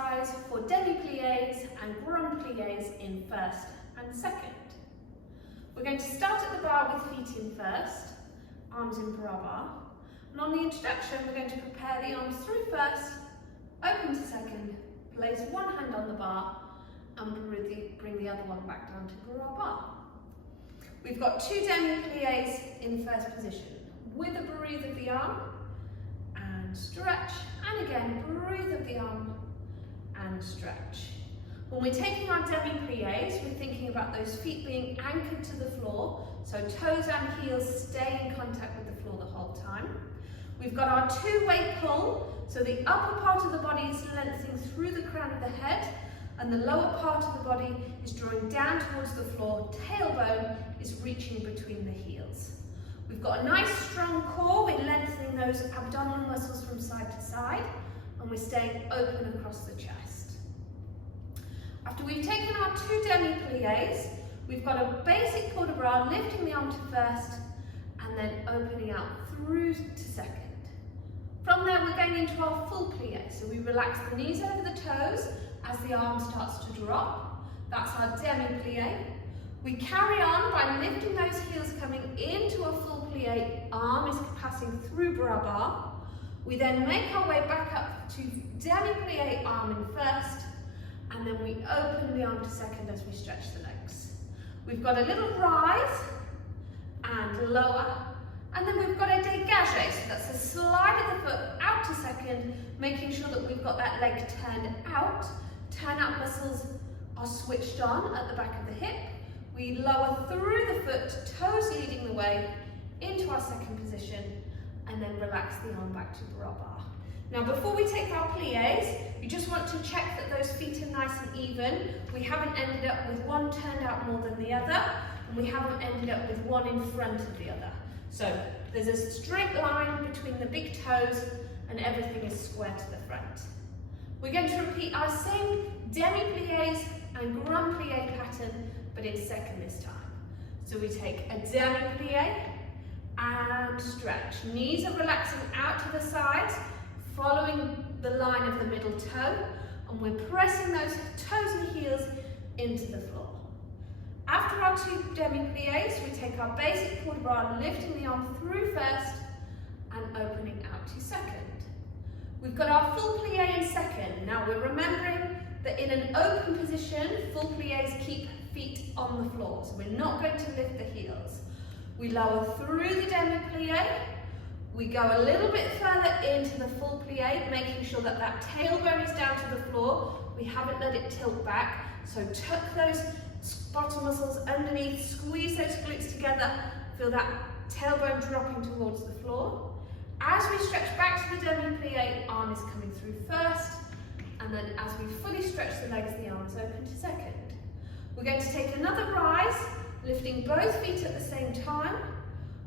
exercise for demi-pliés and grand pliés in first and second. We're going to start at the bar with feet in first, arms in Barre, and on the introduction we're going to prepare the arms through first, open to second, place one hand on the bar and bring the other one back down to Barre. We've got two demi-pliés in first position, with a breathe of the arm and stretch, and again breathe of the arm and stretch. When we're taking our demi-pliés, we're thinking about those feet being anchored to the floor, so toes and heels stay in contact with the floor the whole time. We've got our two-way pull, so the upper part of the body is lengthening through the crown of the head, and the lower part of the body is drawing down towards the floor, tailbone is reaching between the heels. We've got a nice strong core, we're lengthening those abdominal muscles from side to side, and we're staying open across the chest. After we've taken our two demi-pliés, we've got a basic port de bras, lifting the arm to first, and then opening out through to second. From there we're going into our full plié, so we relax the knees over the toes as the arm starts to drop. That's our demi-plié. We carry on by lifting those heels, coming into a full plié, arm is passing through Barre. We then make our way back up to demi-plié, arm in first, and then we open the arm to second as we stretch the legs. We've got a little rise and lower, and then we've got a dégagé, so that's a slide of the foot out to second, making sure that we've got that leg turned out. Turn out muscles are switched on at the back of the hip. We lower through the foot, toes leading the way, into our second position, and then relax the arm back to Barre. Now before we take our pliés, you just want to check that those feet are nice and even. We haven't ended up with one turned out more than the other, and we haven't ended up with one in front of the other. So there's a straight line between the big toes and everything is square to the front. We're going to repeat our same demi-pliés and grand plié pattern, but in second this time. So we take a demi-plié and stretch. Knees are relaxing out to the sides, following the line of the middle toe, and we're pressing those toes and heels into the floor. After our two demi-pliés, we take our basic port de bras, lifting the arm through first and opening out to second. We've got our full plié in second. Now we're remembering that in an open position, full pliés keep feet on the floor, so we're not going to lift the heels. We lower through the demi-plié, we go a little bit further into the full plié, making sure that that tailbone is down to the floor. We haven't let it tilt back, so tuck those bottom muscles underneath, squeeze those glutes together, feel that tailbone dropping towards the floor. As we stretch back to the demi-plié, arm is coming through first, and then as we fully stretch the legs, the arm is open to second. We're going to take another rise, lifting both feet at the same time.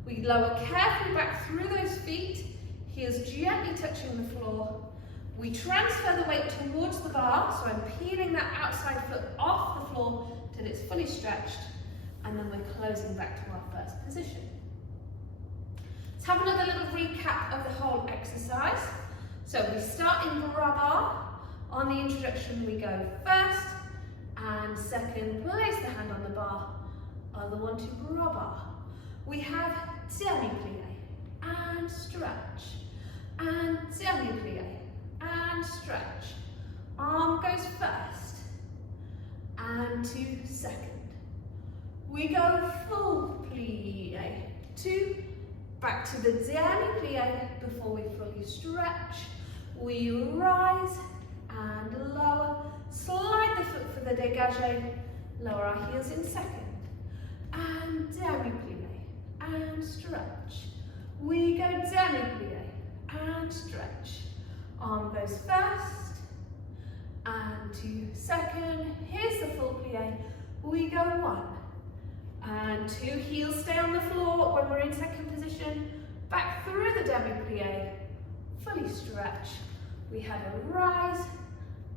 We lower carefully back through those feet, heels gently touching the floor. We transfer the weight towards the bar, so I'm peeling that outside foot off the floor till it's fully stretched, and then we're closing back to our first position. Let's have another little recap of the whole exercise. So we start in Barre. On the introduction we go first and second, place the hand on the bar, other one to Barre. We have demi-plié and stretch, and demi-plié and stretch. Arm goes first and to second. We go full plié, two, back to the demi-plié before we fully stretch. We rise and lower, slide the foot for the dégagé, lower our heels in second, and demi-plié and stretch. We go demi-plié and stretch. Arm goes first and to second. Here's the full plié. We go one and two. Heels stay on the floor when we're in second position. Back through the demi-plié, fully stretch. We have a rise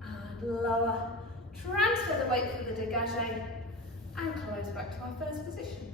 and lower. Transfer the weight for the dégagé and close back to our first position.